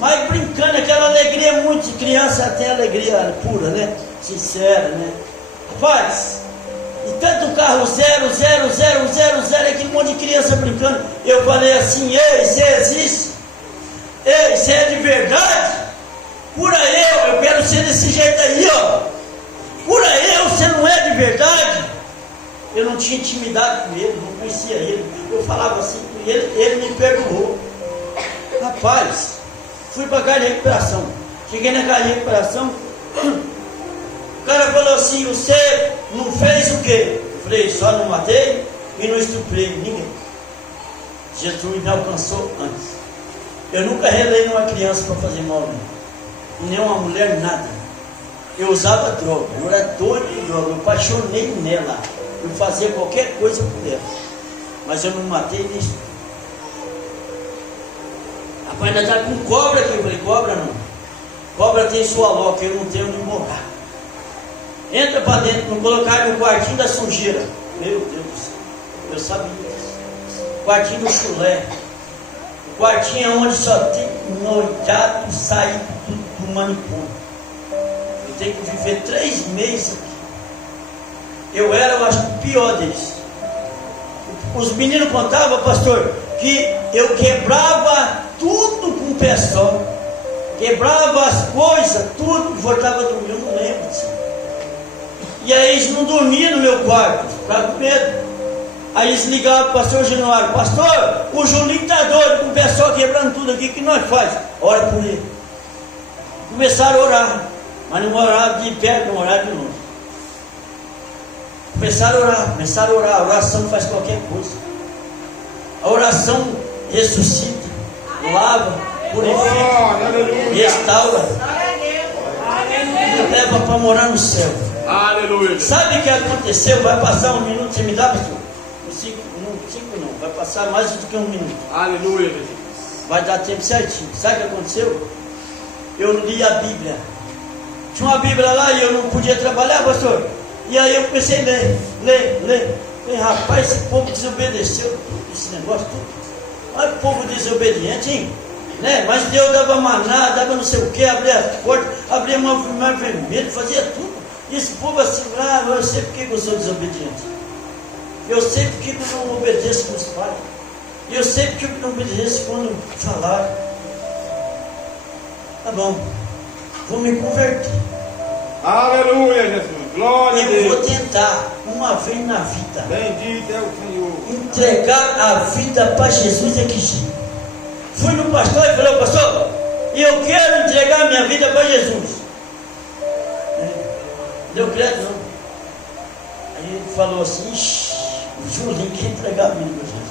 Mas brincando, aquela alegria muito de criança, tem alegria pura, né? Sincera, né? Rapaz, e tanto carro 0, 0, 0, 0, 0, aquele monte de criança brincando. Eu falei assim, ei, você existe? Ei, você é de verdade? Cura eu quero ser desse jeito aí, ó. Cura eu, você não é de verdade? Eu não tinha intimidade com ele, não conhecia ele. Eu falava assim com ele, ele me perdoou. Rapaz, fui para a casa de recuperação. Cheguei na casa de recuperação, o cara falou assim: você não fez o quê? Eu falei: só não matei e não estuprei ninguém. Jesus me alcançou antes. Eu nunca relei numa criança para fazer mal, não. Nem uma mulher, nada. Eu usava droga, eu era doido de droga, eu apaixonei nela. Eu fazia qualquer coisa por ela. Mas eu não matei nem estuprei. Rapaz, ainda está com cobra aqui. Eu falei: cobra não. Cobra tem sua loca, eu não tenho onde morar. Entra para dentro, não colocaram no quartinho da sujeira. Meu Deus do céu, eu sabia disso. Quartinho do chulé. O quartinho onde só tem noitado saído do manicômio. Eu tenho que viver 3 meses aqui. Eu era, eu acho, o pior deles. Os meninos contavam, pastor, que eu quebrava tudo com o pé só. Quebrava as coisas, tudo, voltava a dormir, eu não lembro disso. E aí eles não dormiam no meu quarto, ficavam com medo. Aí eles ligavam para o pastor Januário: pastor, o Julinho está doido, com o pé só quebrando tudo aqui, o que nós faz? Ora por ele. Começaram a orar, mas não oravam de perto, não oravam de longe. Começaram a orar, a oração faz qualquer coisa. A oração ressuscita, lava, purifica, restaura, e leva para morar no céu. Aleluia. Sabe o que aconteceu? Vai passar 1 minuto, você me dá, pastor? 5 não, vai passar mais do que 1 minuto. Aleluia. Vai dar tempo certinho. Sabe o que aconteceu? Eu li a Bíblia. Tinha uma Bíblia lá e eu não podia trabalhar, pastor. E aí eu comecei a ler. Falei: rapaz, esse povo desobedeceu tudo, esse negócio tudo. Olha o povo desobediente, hein? Né? Mas Deus dava maná, dava não sei o que, abria as portas, abria mar vermelho, fazia tudo. E esse povo assim: eu sei porque eu sou desobediente. Eu sei porque eu não obedeço meus pais. Eu sei porque eu não obedeço quando falaram. Tá bom, vou me converter. Aleluia, Jesus. Glória a Deus. Eu vou tentar, uma vez na vida, Bendito é o Senhor. entregar a vida para Jesus aqui. Fui no pastor e falei: pastor, eu quero entregar a minha vida para Jesus. Deu crédito não. Aí ele falou assim: o Julinho quer entregar a vida para Jesus.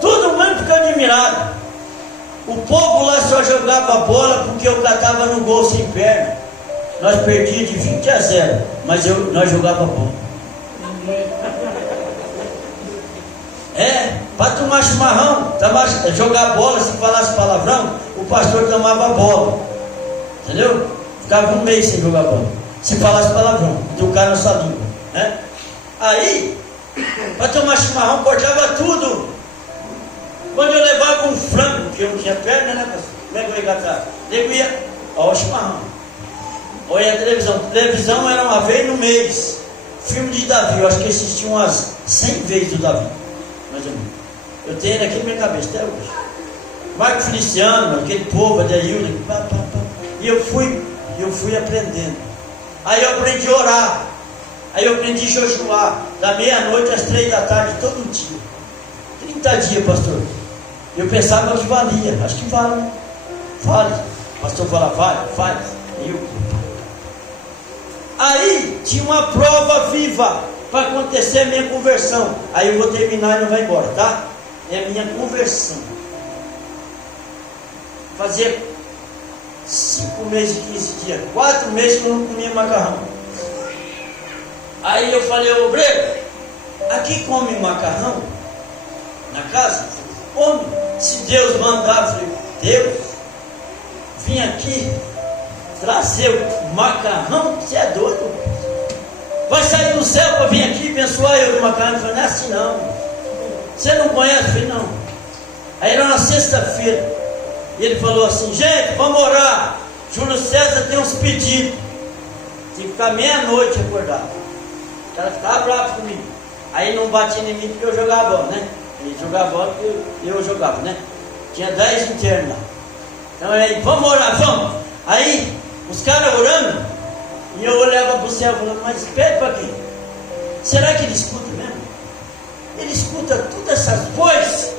Todo mundo ficou admirado. O povo lá só jogava bola porque eu catava no gol sem perna. Nós perdíamos de 20-0, mas nós jogava bola. Para tomar chimarrão, jogar bola, se falasse palavrão, o pastor tomava bola. Entendeu? Ficava 1 mês sem jogar bola. Se falasse palavrão, tocar na sua língua. Né? Aí, para tomar chimarrão, cortava tudo. Quando eu levava um frango, porque eu não tinha perna, né, pastor? Como é que eu ia catar? Eu ia, ó, o chimarrão. Olha a televisão. Televisão era uma vez no mês. Filme de Davi, eu acho que assisti umas 100 vezes do Davi, mais ou menos. Eu tenho ele aqui na minha cabeça até hoje. Marco Feliciano, aquele povo, Adeildo, e eu fui aprendendo. Aí eu aprendi a orar. Aí eu aprendi a jejuar da meia-noite às 3 da tarde, todo dia. 30 dias, pastor. Eu pensava que valia, acho que vale. Vale. O pastor fala: vale, faz. Aí tinha uma prova viva para acontecer a minha conversão. Aí eu vou terminar e não vai embora, tá? É a minha conversão. Fazia 5 meses e 15 dias, 4 meses que eu não comia macarrão. Aí eu falei: obreiro, aqui come macarrão? Na casa? Come. Se Deus mandar, eu falei: Deus, vim aqui trazer o macarrão? Você é doido? Vai sair do céu para vir aqui abençoar eu do macarrão? Eu falei: não é assim não. Você não conhece? Eu falei: não. Aí era uma sexta-feira. E ele falou assim: gente, vamos orar. Júlio César tem uns pedidos. Tinha que ficar meia-noite acordado. O cara ficava bravo comigo. Aí não batia em mim porque eu jogava bola, né? Ele jogava bola porque eu jogava, né? Tinha 10 internos lá. Então aí, vamos orar, vamos. Aí, os caras orando, e eu olhava para o céu falando: mas pede para quê? Será que ele escuta mesmo? Ele escuta todas essas coisas.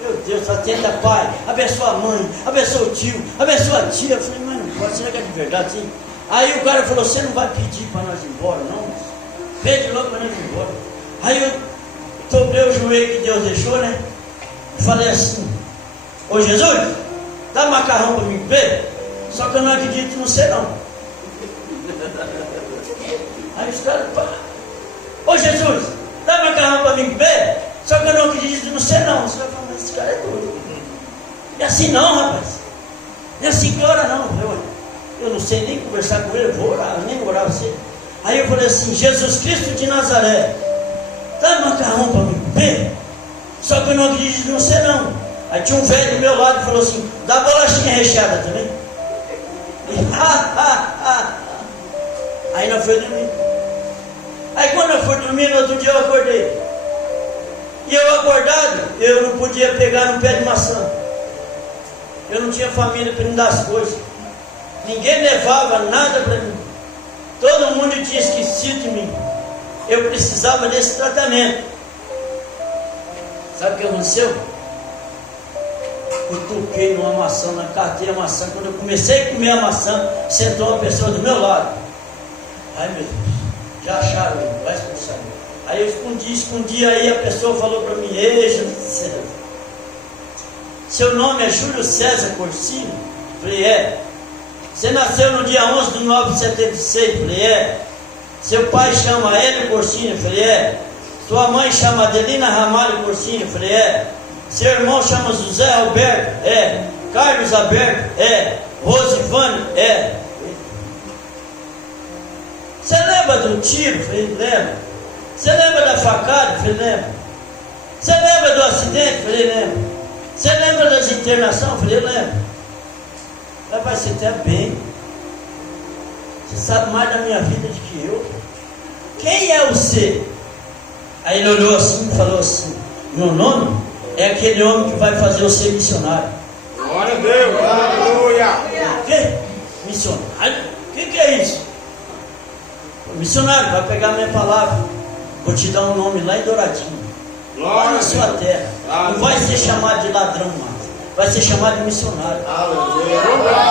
Meu Deus, atenda pai, abençoa a mãe, abençoa o tio, abençoa a tia. Eu falei, mas não pode, será que é de verdade sim? Aí o cara falou, você não vai pedir para nós ir embora, não? Pede logo para nós ir embora. Aí eu dobrei o joelho que Deus deixou, né? E falei assim, ô Jesus, dá macarrão para mim comer? Só que eu não acredito no você não. Aí os caras, ô Jesus, dá macarrão para mim comer? Só que eu não acredito no você não. Os caras falam, mas esse cara é doido. E assim não, rapaz. E assim que ora não. Eu não sei nem conversar com ele, eu vou orar, nem orar você. Aí eu falei assim, Jesus Cristo de Nazaré, dá macarrão para mim comer? Só que eu não acredito no você não. Aí tinha um velho do meu lado e falou assim, dá bolachinha recheada também? Aí nós fomos dormir. Aí quando eu fui dormir, no outro dia eu acordei. E eu acordado, eu não podia pegar no pé de maçã. Eu não tinha família para me dar as coisas. Ninguém levava nada para mim. Todo mundo tinha esquecido de mim. Eu precisava desse tratamento. Sabe o que aconteceu? Eu toquei numa maçã, catei a maçã. Quando eu comecei a comer a maçã, sentou uma pessoa do meu lado. Ai meu Deus, já acharam, vai expulsar. Aí eu escondi, aí a pessoa falou para mim, ei, Jesus César, seu nome é Júlio César Corsini? Falei, é. Você nasceu no dia 11 de 9 de 76? Falei, é. Seu pai chama Hélio Corsini? Falei, é. Sua mãe chama Adelina Ramalho Corsini? Falei, é. Seu irmão chama José Alberto? É. Carlos Alberto? É. Rosivane? É. Você lembra do tiro? Falei, lembra. Você lembra da facada? Falei, lembra. Você lembra do acidente? Falei, lembra. Você lembra das internações? Falei, lembro. Vai ser até bem. Você sabe mais da minha vida do que eu. Quem é você? Aí ele olhou assim e falou assim, meu nome é aquele homem que vai fazer você missionário. Glória a Deus, aleluia. O quê? Missionário? O que é isso? Missionário, vai pegar a minha palavra. Vou te dar um nome lá em Douradinho. Lá na sua terra. Não vai ser chamado de ladrão mais. Vai ser chamado de missionário. Glória.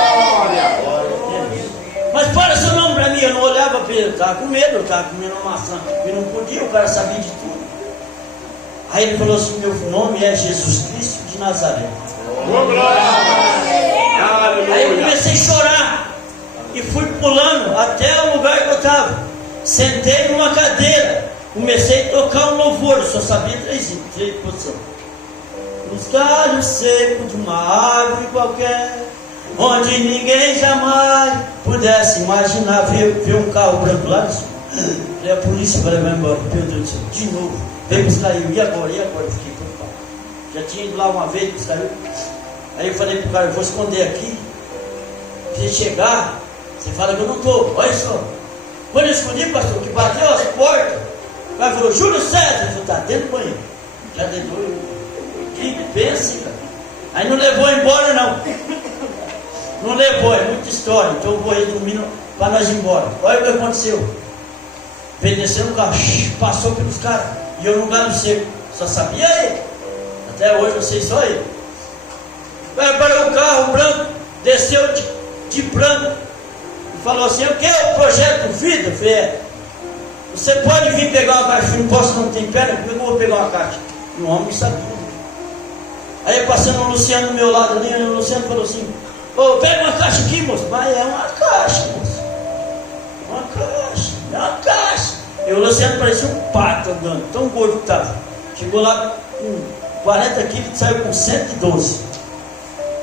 Mas fala seu nome para mim. Eu não olhava para ele. Eu estava com medo. Eu estava comendo uma maçã. Eu não podia. O cara sabia de tudo. Aí ele falou assim, meu nome é Jesus Cristo de Nazaré. Aí eu comecei a chorar. E fui pulando até o lugar que eu estava. Sentei numa cadeira. Comecei a tocar um louvor. Eu só sabia três posições. Nos galhos secos de uma árvore qualquer, onde ninguém jamais pudesse imaginar. Veio um carro branco lá. Falei, a polícia vai levar embora. Meu Deus do céu, de novo. Veio buscar eu. E agora? Eu fiquei preocupado. Já tinha ido lá uma vez buscar eu. Aí eu falei pro cara, eu vou esconder aqui. Se chegar, você fala que eu não estou. Olha só. Quando eu escondi, pastor, que bateu as portas, o cara falou, Júlio César, eu está dentro do banheiro. Já deitou eu. Que pensa, cara. Aí não levou embora, não. Não levou, é muita história. Então eu vou resumindo para nós ir embora. Olha o que aconteceu. Desceu no carro, passou pelos caras. E eu no galho seco. Só sabia ele. Até hoje eu sei só ele. Parou o carro branco, desceu de branco. E falou assim, o que é o projeto Vida? Eu falei, é. Você pode vir pegar uma caixa? Eu não posso, não tem perna, como é que eu vou pegar uma caixa? E o homem não sabia. Aí passando o Luciano do meu lado ali, o Luciano falou assim, ô, pega uma caixa aqui, moço. Mas é uma caixa, moço. Uma caixa, é uma caixa. E o Luciano parecia um pato andando, tão gordo que estava. Chegou lá com 40 quilos e saiu com 112.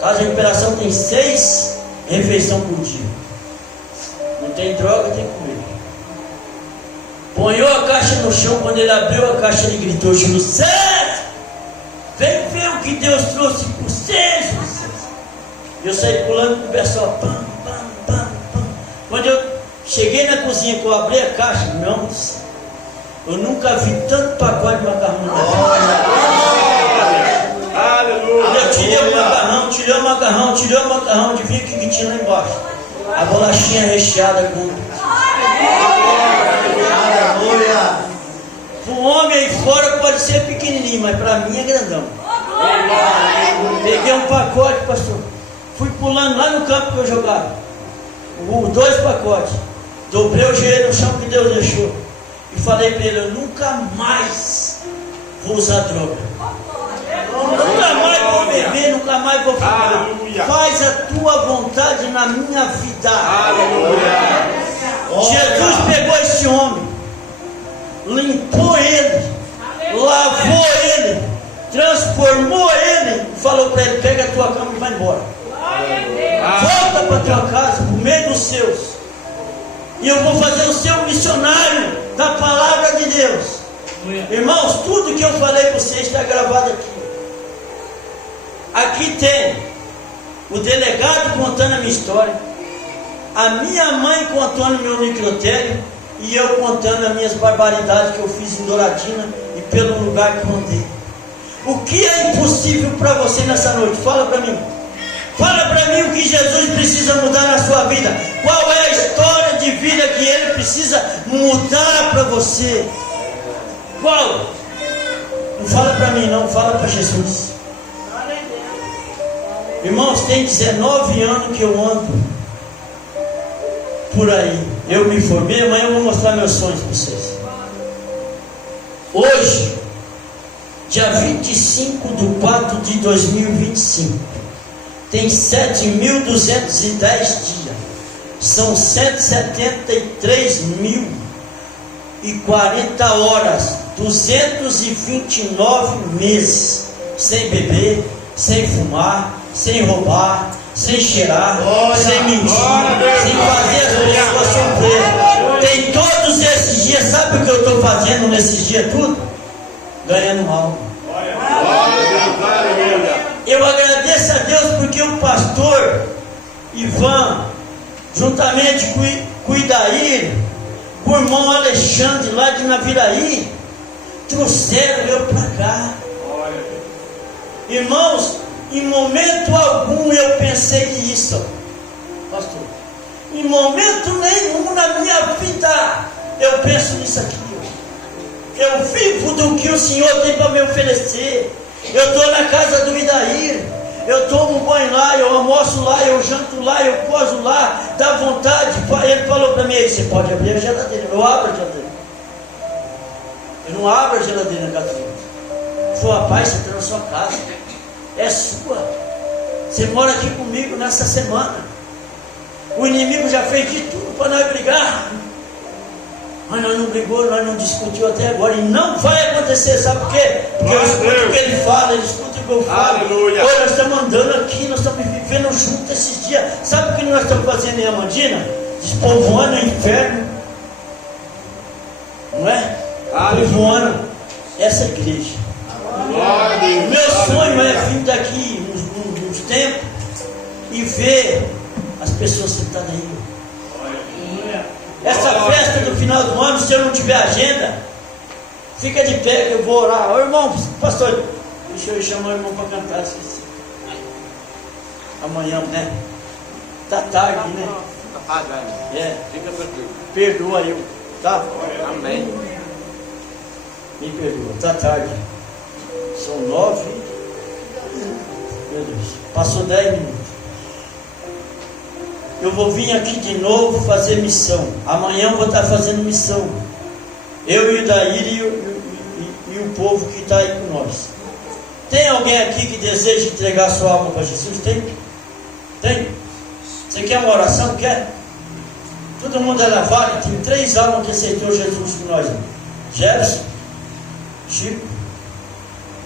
Casa de recuperação tem 6 refeições por dia. Não tem droga, tem comida. Ponhou a caixa no chão, quando ele abriu a caixa, ele gritou, Júlio César, vem ver o que Deus trouxe por você, Júlio César. Eu saí pulando com o pessoal, pam, pam, pam, pam. Quando eu cheguei na cozinha, que eu abri a caixa, meu Deus, eu nunca vi tanto pacote de macarrão na vida. Aleluia. Eu tirei o macarrão, adivinha o que tinha lá embaixo? A bolachinha recheada com... Aleluia. ser pequenininho, mas para mim é grandão. Peguei um pacote, pastor. Fui pulando lá no campo que eu jogava. 2 pacotes. Dobrei o joelho no chão que Deus deixou. E falei para ele, eu nunca mais vou usar droga. Nunca mais vou beber, nunca mais vou fumar. Faz a tua vontade na minha vida. Jesus pegou esse homem, limpou ele, lavou ele, transformou ele e falou para ele, pega a tua cama e vai embora. Volta para a tua casa, no meio dos seus. E eu vou fazer o seu missionário da palavra de Deus. Irmãos, tudo que eu falei para vocês está gravado aqui. Aqui tem o delegado contando a minha história, a minha mãe contando meu necrotério e eu contando as minhas barbaridades que eu fiz em Douradina e pelo lugar que eu andei. O que é impossível para você nessa noite? Fala para mim. Fala para mim o que Jesus precisa mudar na sua vida. Qual é a história de vida que Ele precisa mudar para você? Qual? Não fala para mim não, fala para Jesus. Irmãos, tem 19 anos que eu ando por aí. Eu me formei, amanhã eu vou mostrar meus sonhos para vocês. Hoje, dia 25 de 4 de 2025, tem 7.210 dias. São 173.040 horas, 229 meses, sem beber, sem fumar, sem roubar, sem cheirar, sem mentir, sem fazer as pessoas sofrerem. Tem todos esses dias, sabe o que eu estou fazendo nesses dias tudo? Ganhando alma. Eu agradeço a Deus porque o pastor Ivan, juntamente com o Idair, com o irmão Alexandre lá de Naviraí, trouxeram eu para cá. Irmãos, em momento algum eu pensei nisso, pastor. Em momento nenhum na minha vida eu penso nisso aqui. Eu vivo do que o Senhor tem para me oferecer. Eu estou na casa do Idair, eu tomo banho lá, eu almoço lá, eu janto lá, eu cozo lá, dá vontade. Ele falou para mim, você pode abrir a geladeira. Eu abro a geladeira. Eu não abro a geladeira na casa do outro. Falei, rapaz, você está na sua casa, é sua. Você mora aqui comigo nessa semana. O inimigo já fez de tudo para nós brigar. Mas nós não brigou, nós não discutiu até agora. E não vai acontecer, sabe por quê? Porque eu escuto o que ele fala, ele escuta o que eu falo. Aleluia. Hoje nós estamos andando aqui, nós estamos vivendo juntos esses dias. Sabe o que nós estamos fazendo em Amandina? Despovoando o inferno. Não é? Despovoando essa igreja. O meu sonho é vir daqui uns tempos e ver as pessoas sentadas aí. Essa festa do final do ano, se eu não tiver agenda, fica de pé que eu vou orar. Ô irmão, pastor, deixa eu chamar o irmão para cantar. Esqueci. Amanhã, né? Tá tarde, né? É. Fica tranquilo. Perdoa eu, tá? Amém. Me perdoa, tá tarde. São 9. Meu Deus, passou 10 minutos. Eu vou vir aqui de novo fazer missão. Amanhã eu vou estar fazendo missão. Eu e o Daír e o povo que está aí com nós. Tem alguém aqui que deseja entregar sua alma para Jesus? Tem? Tem? Você quer uma oração? Quer? Todo mundo é lavado. Tem 3 almas que aceitou Jesus com nós. Jefferson, Chico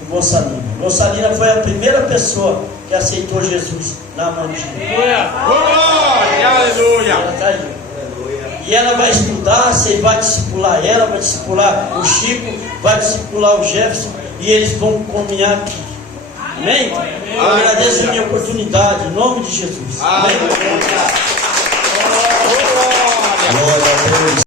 e Gonçalina. Gonçalina foi a primeira pessoa que aceitou Jesus na Amandina. Aleluia! Ela está aí. E ela vai estudar, você vai discipular ela, vai discipular o Chico, vai discipular o Jefferson, e eles vão caminhar aqui. Amém? Eu agradeço a minha oportunidade, em nome de Jesus. Amém? Glória a Deus.